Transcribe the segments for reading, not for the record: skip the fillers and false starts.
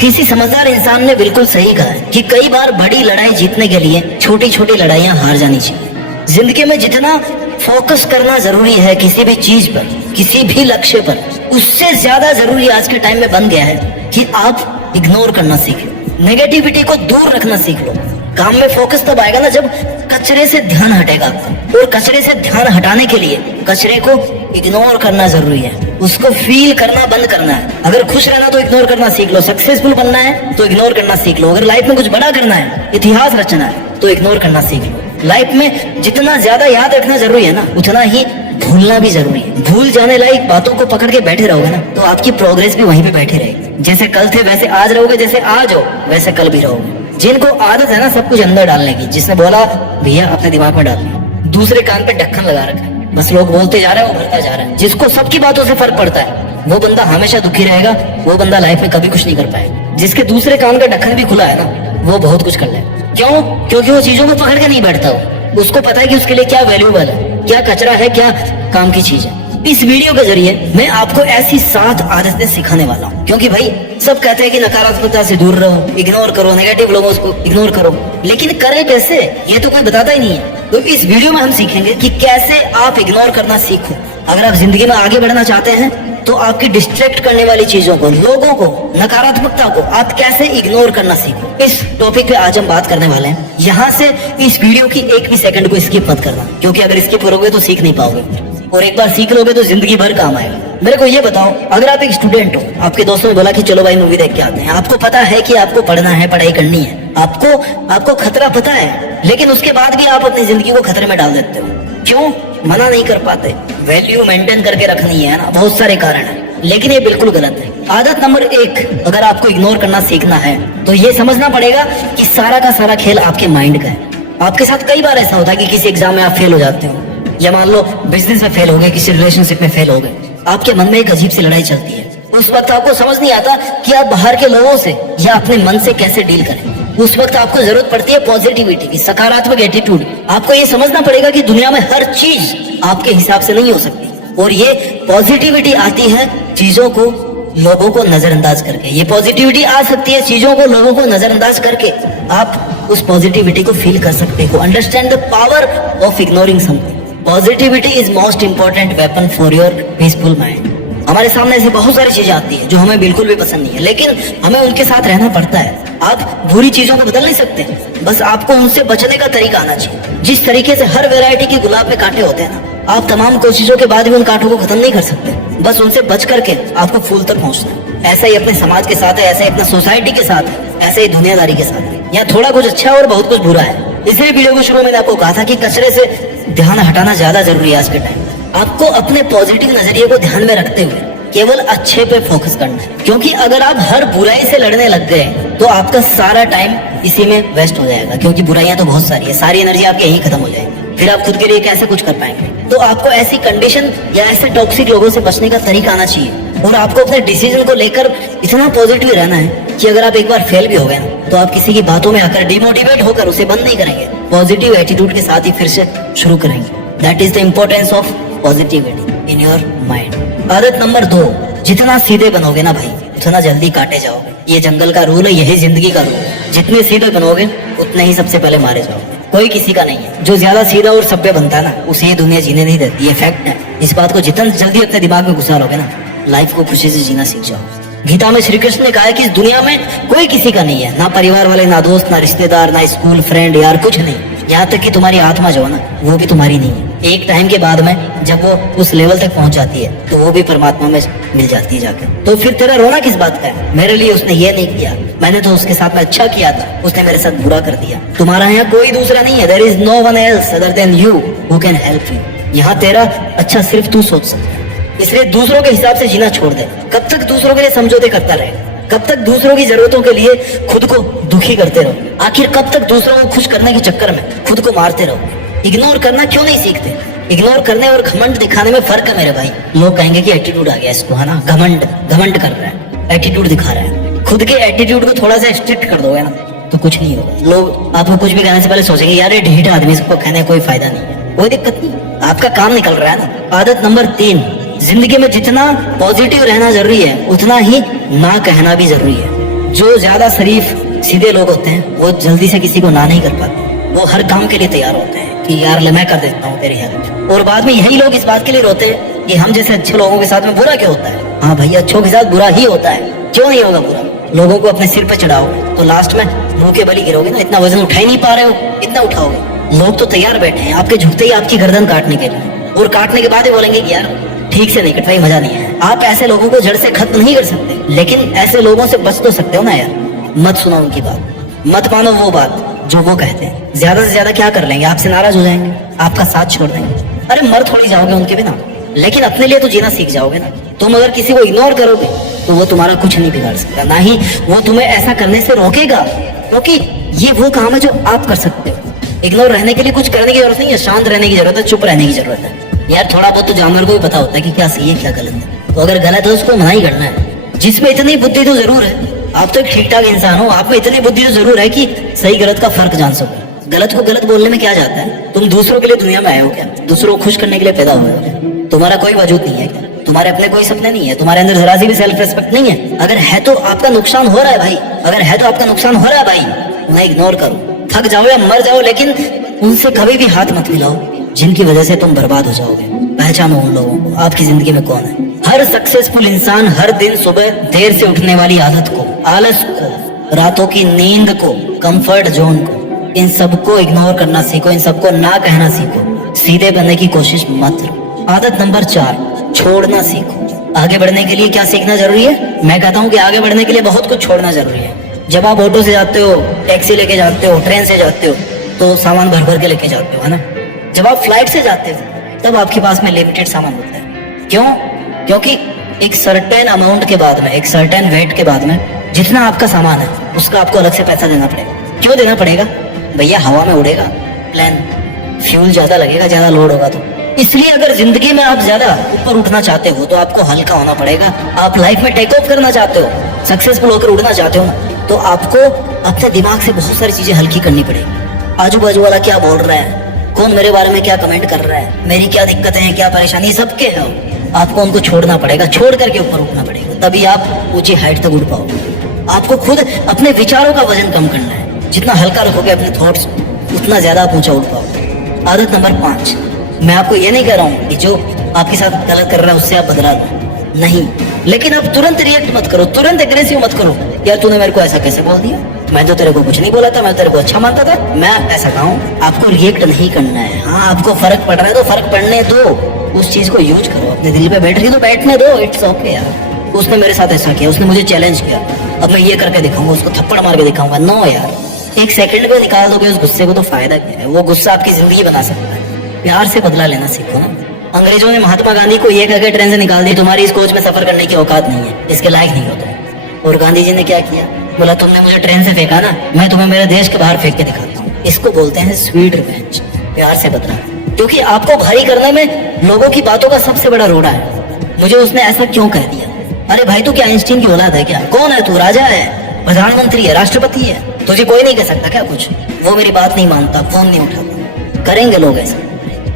किसी समझदार इंसान ने बिल्कुल सही कहा है कि कई बार बड़ी लड़ाई जीतने के लिए छोटी छोटी लड़ाइयां हार जानी चाहिए। जिंदगी में जितना फोकस करना जरूरी है किसी भी चीज पर, किसी भी लक्ष्य पर, उससे ज्यादा जरूरी आज के टाइम में बन गया है कि आप इग्नोर करना सीख लो, नेगेटिविटी को दूर रखना सीख लो। काम में फोकस तब आएगा ना जब कचरे से ध्यान हटेगा आपका, और कचरे से ध्यान हटाने के लिए कचरे को इग्नोर करना जरूरी है, उसको फील करना बंद करना है। अगर खुश रहना तो इग्नोर करना सीख लो, सक्सेसफुल बनना है तो इग्नोर करना सीख लो, अगर लाइफ में कुछ बड़ा करना है, इतिहास रचना है तो इग्नोर करना सीख लो। लाइफ में जितना ज्यादा याद रखना जरूरी है ना, उतना ही भूलना भी जरूरी है। भूल जाने लायक बातों को पकड़ के बैठे रहोगे ना तो आपकी प्रोग्रेस भी वहीं पे बैठी रहेगी। जैसे कल थे वैसे आज रहोगे, जैसे आज हो वैसे कल भी रहोगे। जिनको आदत है ना सब कुछ अंदर डालने की, जिसने बोला भैया अपने दिमाग में डाल दिया, दूसरे कान पे ढक्कन लगा रखा है, बस लोग बोलते जा रहे हैं वो भरता जा रहा है। जिसको सबकी बातों से फर्क पड़ता है वो बंदा हमेशा दुखी रहेगा, वो बंदा लाइफ में कभी कुछ नहीं कर पाएगा। जिसके दूसरे कान का ढक्कन भी खुला है ना वो बहुत कुछ कर लेगा। क्यों? क्योंकि वो चीजों को पकड़ के नहीं बैठता हो, उसको पता है कि उसके लिए क्या वैल्यूबल है, क्या कचरा है, क्या काम की चीज है। इस वीडियो के जरिए मैं आपको ऐसी 7 आदतें सिखाने वाला हूँ, क्योंकि भाई सब कहते हैं कि नकारात्मकता से दूर रहो, इग्नोर करो, नेगेटिव लोगों को इग्नोर करो, लेकिन करें कैसे ये तो कोई बताता ही नहीं है। तो इस वीडियो में हम सीखेंगे कि कैसे आप इग्नोर करना सीखो। अगर आप जिंदगी में आगे बढ़ना चाहते हैं तो आपकी डिस्ट्रैक्ट करने वाली चीजों को, लोगों को, नकारात्मकता को आप कैसे इग्नोर करना सीखो। इस टॉपिक पे आज हम बात करने वाले हैं। यहाँ से इस वीडियो की एक भी सेकंड को स्किप मत करना, क्योंकि अगर स्किप करोगे तो सीख नहीं पाओगे, और एक बार सीख लोगे तो जिंदगी भर काम आएगा। मेरे को ये बताओ, अगर आप एक स्टूडेंट हो, आपके दोस्तों ने बोला कि चलो भाई मूवी देख के आते हैं, आपको पता है कि आपको पढ़ना है, पढ़ाई करनी है, आपको खतरा पता है, लेकिन उसके बाद भी आप अपनी जिंदगी को खतरे में डाल देते हो। क्यों? मना नहीं कर पाते, वैल्यू मेंटेन करके रखनी है ना, बहुत सारे कारण है, लेकिन ये बिल्कुल गलत है। आदत नंबर 1, अगर आपको इग्नोर करना सीखना है तो ये समझना पड़ेगा कि सारा का सारा खेल आपके माइंड का है। आपके साथ कई बार ऐसा होता है कि किसी एग्जाम में आप फेल हो जाते हो, या मान लो बिजनेस में फेल हो गए, किसी रिलेशनशिप में फेल हो गए, आपके मन में एक अजीब सी लड़ाई चलती है। उस वक्त आपको समझ नहीं आता कि आप बाहर के लोगों से या अपने मन से कैसे डील करें। उस वक्त आपको जरूरत पड़ती है पॉजिटिविटी की, सकारात्मक एटीट्यूड। आपको ये समझना पड़ेगा कि दुनिया में हर चीज आपके हिसाब से नहीं हो सकती, और ये पॉजिटिविटी आती है चीजों को, लोगों को नजरअंदाज करके। ये पॉजिटिविटी आ सकती है चीजों को, लोगों को नजरअंदाज करके। आप उस पॉजिटिविटी को फील कर सकते हो। Understand the power of ignoring something. Positivity is most important weapon for your peaceful mind. हमारे सामने ऐसी बहुत सारी चीजें आती है जो हमें बिल्कुल भी पसंद नहीं है, लेकिन हमें उनके साथ रहना पड़ता है। आप बुरी चीजों को बदल नहीं सकते, बस आपको उनसे बचने का तरीका आना चाहिए। जिस तरीके से हर वैरायटी के गुलाब में कांटे होते हैं ना, आप तमाम कोशिशों के बाद भी उन कांटों को खत्म नहीं कर सकते, बस उनसे बच करके आपको फूल तक पहुंचना है। ऐसा ही अपने समाज के साथ है, ऐसा ही अपना सोसाइटी के साथ है, ऐसा ही दुनियादारी के साथ है। यहाँ थोड़ा कुछ अच्छा है और बहुत कुछ बुरा है। इसलिए वीडियो को शुरू में मैंने आपको कहा था कि कचरे से ध्यान हटाना ज्यादा जरूरी है आज के टाइम। आपको अपने पॉजिटिव नजरिए को ध्यान में रखते हुए केवल अच्छे पे फोकस करना है, क्योंकि अगर आप हर बुराई से लड़ने लग गए तो आपका सारा टाइम इसी में वेस्ट हो जाएगा, क्योंकि बुराइयां तो बहुत सारी है, सारी एनर्जी आपकी यहीं खत्म हो जाएगी। फिर आप खुद के लिए कैसे कुछ कर पाएंगे? तो आपको ऐसी कंडीशन या ऐसे टॉक्सिक लोगों से बचने का तरीका आना चाहिए, और आपको अपने डिसीजन को लेकर इतना पॉजिटिव रहना है कि अगर आप एक बार फेल भी हो गए ना तो आप किसी की बातों में आकर डिमोटिवेट होकर उसे बंद नहीं करेंगे, पॉजिटिव एटीट्यूड के साथ ही फिर से शुरू करेंगे। That is the importance of positivity in your mind. आदत नंबर 2, जितना सीधे बनोगे ना भाई उतना जल्दी काटे जाओगे। ये जंगल का रूल है, यही जिंदगी का रूल है। जितने सीधे बनोगे उतने ही सबसे पहले मारे जाओगे। कोई किसी का नहीं है। जो ज्यादा सीधा और सभ्य बनता है ना उसे ये दुनिया जीने नहीं देती, ये फैक्ट है। इस बात को जितना जल्दी अपने दिमाग में घुसा लोगे ना, लाइफ को खुशी से जीना सीख जाओगे। गीता में श्री कृष्ण ने कहा है कि इस दुनिया में कोई किसी का नहीं है, ना परिवार वाले, ना दोस्त, ना रिश्तेदार, ना स्कूल फ्रेंड, यार कुछ नहीं। यहाँ तक कि तुम्हारी आत्मा जो है ना वो भी तुम्हारी नहीं है। एक टाइम के बाद में जब वो उस लेवल तक पहुंच जाती है तो वो भी परमात्मा में मिल जाती है जाकर। तो फिर तेरा रोना किस बात का है? मेरे लिए उसने ये नहीं किया, मैंने तो उसके साथ में अच्छा किया था, उसने मेरे साथ बुरा कर दिया। तुम्हारा यहाँ कोई दूसरा नहीं है। There is no one else other than you who can help you. यहाँ तेरा अच्छा सिर्फ तू सोच सकता है, इसलिए दूसरों के हिसाब से जीना छोड़ दे। कब तक दूसरों के लिए समझौते करता रहे? कब तक दूसरों की जरूरतों के लिए खुद को दुखी करते रहो? आखिर कब तक दूसरों को खुश करने के चक्कर में खुद को मारते रहो? इग्नोर करना क्यों नहीं सीखते? इग्नोर करने और घमंड दिखाने में फर्क है मेरे भाई। लोग कहेंगे कि एटीट्यूड आ गया इसको, है ना, घमंड कर रहा है, एटीट्यूड दिखा रहा है। खुद के एटीट्यूड को थोड़ा सा स्ट्रिक्ट कर दोगे ना तो कुछ नहीं होगा। लोग आपको कुछ भी कहने से पहले सोचेंगे यार ये ढीठ आदमी, इसको कहने कोई फायदा नहीं है। कोई दिक्कत नहीं, आपका काम निकल रहा है ना। आदत नंबर 3, जिंदगी में जितना पॉजिटिव रहना जरूरी है उतना ही ना कहना भी जरूरी है। जो ज्यादा शरीफ सीधे लोग होते हैं वो जल्दी से किसी को ना नहीं कर पाते, वो हर काम के लिए तैयार होते हैं कि यार ले मैं कर देता हूँ तेरी हेल्प। और बाद में यही लोग इस बात के लिए रोते हैं कि हम जैसे अच्छे लोगों के साथ में बुरा क्यों होता है। हाँ भैया, अच्छों के साथ बुरा ही होता है, क्यों नहीं होगा बुरा। लोगों को अपने सिर पे चढ़ाओ तो लास्ट में मुंह के बली गिरोगे ना। इतना वजन उठा ही नहीं पा रहे हो, इतना उठाओगे। लोग तो तैयार बैठे हैं आपके झुकते ही आपकी गर्दन काटने के लिए, और काटने के बाद ही बोलेंगे कि यार ठीक से नहीं कटवाई, मजा नहीं है। आप ऐसे लोगों को जड़ से खत्म नहीं कर सकते, लेकिन ऐसे लोगों से बच तो सकते हो ना यार। मत सुनो उनकी बात, मत मानो वो बात जो वो कहते हैं। ज्यादा से ज्यादा क्या कर लेंगे, आपसे नाराज हो जाएंगे, आपका साथ छोड़ देंगे। अरे मर थोड़ी जाओगे उनके बिना, लेकिन अपने लिए तो जीना सीख जाओगे ना। तुम अगर किसी को इग्नोर करोगे तो वो तुम्हारा कुछ नहीं बिगाड़ सकता, ना ही वो तुम्हें ऐसा करने से रोकेगा, क्योंकि ये वो काम है जो आप कर सकते हो। इग्नोर रहने के लिए कुछ करने की जरूरत नहीं है, शांत रहने की जरूरत है, चुप रहने की जरूरत है। यार थोड़ा बहुत तो जानवर को भी पता होता है कि क्या सही है क्या गलत है, तो अगर गलत है उसको मना ही करना है। जिसमें इतनी बुद्धि तो जरूर है, आप तो एक ठीक ठाक इंसान हो, आप में इतनी बुद्धि तो जरूर है कि सही गलत का फर्क जान सको। गलत को गलत बोलने में क्या जाता है। तुम दूसरों के लिए दुनिया में आए हो क्या, दूसरों को खुश करने के लिए पैदा हुए हो क्या? तुम्हारा कोई वजूद नहीं है क्या, तुम्हारे अपने कोई सपने नहीं है, तुम्हारे अंदर जरा सी भी सेल्फ रिस्पेक्ट नहीं है। अगर है तो आपका नुकसान हो रहा है भाई, अगर है तो आपका नुकसान हो रहा है भाई। उन्हें इग्नोर करो, थक जाओ या मर जाओ, लेकिन उनसे कभी भी हाथ मत मिलाओ जिनकी वजह से तुम बर्बाद हो जाओगे। पहचानो उन लोगों को, आपकी जिंदगी में कौन है। हर सक्सेसफुल इंसान हर दिन सुबह देर से उठने वाली आदत को, आलस को, रातों की नींद को, कंफर्ट जोन को, इन सबको इग्नोर करना सीखो, इन सबको ना कहना सीखो। सीधे बनने की कोशिश मत करो। आदत नंबर 4, छोड़ना सीखो। आगे बढ़ने के लिए क्या सीखना जरूरी है? मैं कहता हूँ कि आगे बढ़ने के लिए बहुत कुछ छोड़ना जरूरी है। जब आप ऑटो से जाते हो, टैक्सी लेके जाते हो, ट्रेन से जाते हो, तो सामान भर भर के लेके जाते हो, है ना। जब आप फ्लाइट से जाते हो तब आपके पास में लिमिटेड सामान होता है। क्यों? क्योंकि एक सर्टेन अमाउंट के बाद में, एक सर्टेन वेट के बाद में जितना आपका सामान है उसका आपको अलग से पैसा देना पड़ेगा। क्यों देना पड़ेगा भैया? हवा में उड़ेगा प्लेन, फ्यूल ज्यादा लगेगा, ज्यादा लोड होगा तो। इसलिए अगर जिंदगी में आप ज्यादा ऊपर उठना चाहते हो तो आपको हल्का होना पड़ेगा। आप लाइफ में टेक ऑफ करना चाहते हो, सक्सेसफुल होकर उड़ना चाहते हो ना, तो आपको अपने दिमाग से बहुत सारी चीजें हल्की करनी पड़ेगी। आजू बाजू वाला क्या बोल रहा है, कौन मेरे बारे में क्या कमेंट कर रहा है, मेरी क्या दिक्कतें हैं, क्या परेशानी, सबके है। आपको उनको छोड़ना पड़ेगा, छोड़ करके ऊपर उठना पड़ेगा, तभी आप ऊंची हाइट तक उड़ पाओगे। आपको खुद अपने विचारों का वजन कम करना है। जितना हल्का रखोगे अपने थॉट्स, उतना ज्यादा आप ऊंचा उड़ पाओगे। आदत नंबर 5, मैं आपको ये नहीं कह रहा हूँ कि जो आपके साथ गलत कर रहा है उससे आप बदला लो, नहीं, लेकिन आप तुरंत रिएक्ट मत करो, तुरंत एग्रेसिव मत करो। यार तूने मेरे को ऐसा कैसे बोल दिया, मैं तो तेरे को कुछ नहीं बोला था, मैं तेरे को अच्छा मानता था, मैं ऐसा कहूँ। आपको रिएक्ट नहीं करना है। हाँ, आपको फर्क पड़ रहा है तो फर्क पड़ने दो, उस चीज को यूज करो। अपने दिल पे बैठ रही तो बैठने दो, इट्स ओके यार। उसने मेरे साथ ऐसा किया, उसने मुझे चैलेंज किया, अब मैं ये करके दिखाऊंगा, उसको थप्पड़ मार के दिखाऊंगा। नो यार, एक सेकंड को निकाल दोगे उस गुस्से को तो फायदा क्या है। वो गुस्सा आपकी जिंदगी बना सकता है। प्यार से बदला लेना सीखो ना। अंग्रेजों ने महात्मा गांधी को ये कहकर ट्रेन से निकाल दिया, तुम्हारी इस कोच में सफर करने की औकात नहीं है, इसके लायक नहीं हो तुम। और गांधी जी ने क्या किया, बोला तुमने मुझे ट्रेन से फेंका ना, मैं तुम्हें मेरे देश के बाहर फेंक के दिखाता हूँ। इसको बोलते हैं स्वीट रिवेंज, प्यार से बदला। क्योंकि आपको भारी करने में लोगों की बातों का सबसे बड़ा रोड़ा है। मुझे उसने ऐसा क्यों कह दिया, अरे भाई तू क्या आइंस्टीन की औलाद है क्या? कौन है तू? राजा है, प्रधानमंत्री है, राष्ट्रपति है, तुझे कोई नहीं कह सकता क्या कुछ? वो मेरी बात नहीं मानता, फोन नहीं उठाता। करेंगे लोग ऐसा,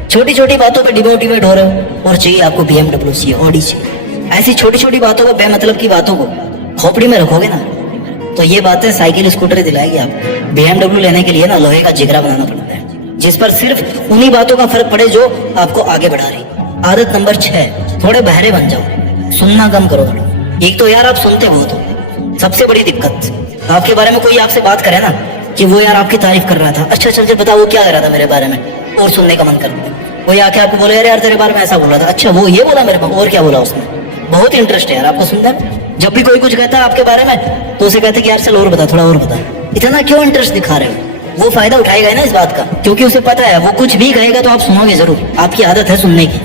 छोटी छोटी बातों पे डिमोटिवेट हो रहे हो और चाहिए आपको BMW चाहिए, ऑडी चाहिए। ऐसी छोटी छोटी बातों को, बेमतलब की बातों को खोपड़ी में रखोगे ना तो ये बातें साइकिल स्कूटर दिलाएगी आपको। BMW लेने के लिए ना लोहे का जिगरा बनाना पड़ता है, जिस पर सिर्फ उन्हीं बातों का फर्क पड़े जो आपको आगे बढ़ा रही। आदत नंबर 6, थोड़े बहरे बन जाओ, सुनना कम करो थोड़ा। एक तो यार आप सुनते हो, तो सबसे बड़ी दिक्कत आपके बारे में कोई आपसे बात करे ना कि वो यार आपकी तारीफ कर रहा था, अच्छा चल बताओ वो क्या कर रहा था मेरे बारे में, और सुनने का मन करता है। वो आके आपको बोले यार तेरे बारे में ऐसा बोला था, अच्छा वो ये बोला मेरे को, और क्या बोला उसने। बहुत इंटरेस्ट है यार आपको सुनने में। जब भी कोई कुछ कहता है आपके बारे में तो उसे कहते कि यार चल और बता, थोड़ा और बता। इतना क्यों इंटरेस्ट दिखा रहे हो? वो फायदा उठाएगा ना इस बात का, क्योंकि उसे पता है वो कुछ भी कहेगा तो आप सुनोगे जरूर। आपकी आदत है सुनने की।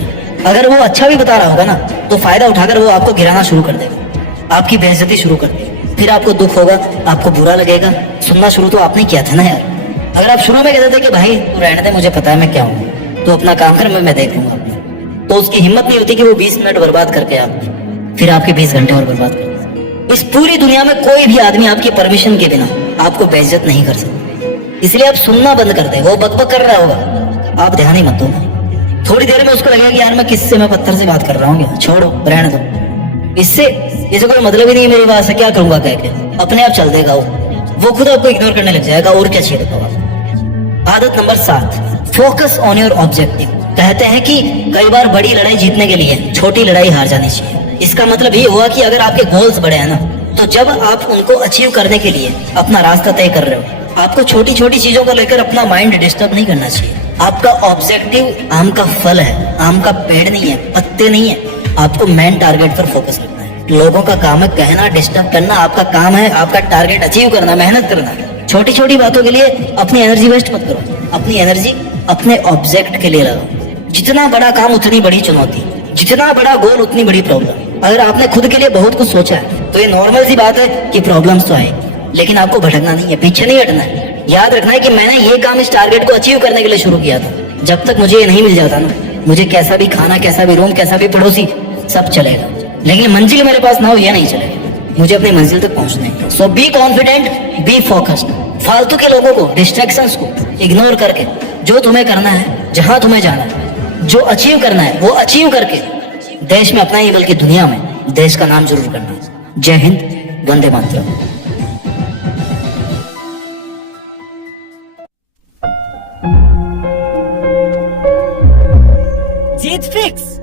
अगर वो अच्छा भी बता रहा होगा ना तो फायदा उठाकर वो आपको गिराना शुरू कर देगा, आपकी बेइज्जती शुरू कर देगा। फिर आपको दुख होगा, आपको बुरा लगेगा। सुनना शुरू तो आपने किया था ना यार। अगर आप शुरू में कहते थे कि भाई तू रहने दे, मुझे पता है मैं क्या हूँ, तो अपना काम कर, मैं देख लूंगा, तो उसकी हिम्मत नहीं होती कि वो 20 मिनट बर्बाद करके आप फिर आपके 20 घंटे और बर्बाद कर। इस पूरी दुनिया में कोई भी आदमी आपकी परमिशन के बिना आपको बेइज्जत नहीं कर सकता। इसलिए आप सुनना बंद कर दे। वो बकबक कर रहा होगा, आप ध्यान ही मत दो। थोड़ी देर में उसको लगेगा कि यार मैं किससे, मैं पत्थर से बात कर रहा हूँ क्या, छोड़ो रहने दो। इससे इसे कोई मतलब ही नहीं है मेरी बात से, क्या करूंगा कह के अपने आप चल देगा वो खुद आपको इग्नोर करने लग जाएगा। और क्या चाहिए बताओ। आदत number 7, focus on your objective. कहते हैं कि कई बार बड़ी लड़ाई जीतने के लिए छोटी लड़ाई हार जानी चाहिए। इसका मतलब ये हुआ कि अगर आपके गोल्स बड़े हैं ना, तो जब आप उनको अचीव करने के लिए अपना रास्ता तय कर रहे हो, आपको छोटी छोटी चीजों को लेकर अपना माइंड डिस्टर्ब नहीं करना चाहिए। आपका ऑब्जेक्टिव आम का फल है, आम का पेड़ नहीं है, पत्ते नहीं है। आपको मेन टारगेट पर फोकस रखना है। लोगों का काम है कहना, डिस्टर्ब करना, आपका काम है आपका टारगेट अचीव करना, मेहनत करना। छोटी छोटी बातों के लिए अपनी एनर्जी वेस्ट मत करो, अपनी एनर्जी अपने ऑब्जेक्ट के लिए लगाओ। जितना बड़ा काम उतनी बड़ी चुनौती, जितना बड़ा गोल उतनी बड़ी प्रॉब्लम। अगर आपने खुद के लिए बहुत कुछ सोचा है तो ये नॉर्मल सी बात है कि प्रॉब्लम्स तो आए, लेकिन आपको भटकना नहीं है, पीछे नहीं हटना है। याद रखना है कि मैंने ये काम इस टारगेट को अचीव करने के लिए शुरू किया था। जब तक मुझे ये नहीं मिल जाता ना, मुझे कैसा भी खाना, कैसा भी रूम, कैसा भी पड़ोसी, सब चलेगा, लेकिन मंजिल मेरे पास ना हो यह नहीं चलेगा। मुझे अपनी मंजिल तक पहुंचना है। सो बी कॉन्फिडेंट, बी फोकस्ड। फालतू के लोगों को, डिस्ट्रैक्शंस को इग्नोर करके जो तुम्हें करना है, जहां तुम्हें जाना है, जो अचीव करना है वो अचीव करके देश में अपना ही बल्कि दुनिया में देश का नाम जरूर करना। जय हिंद, वंदे मातरम। जीत फिक्स।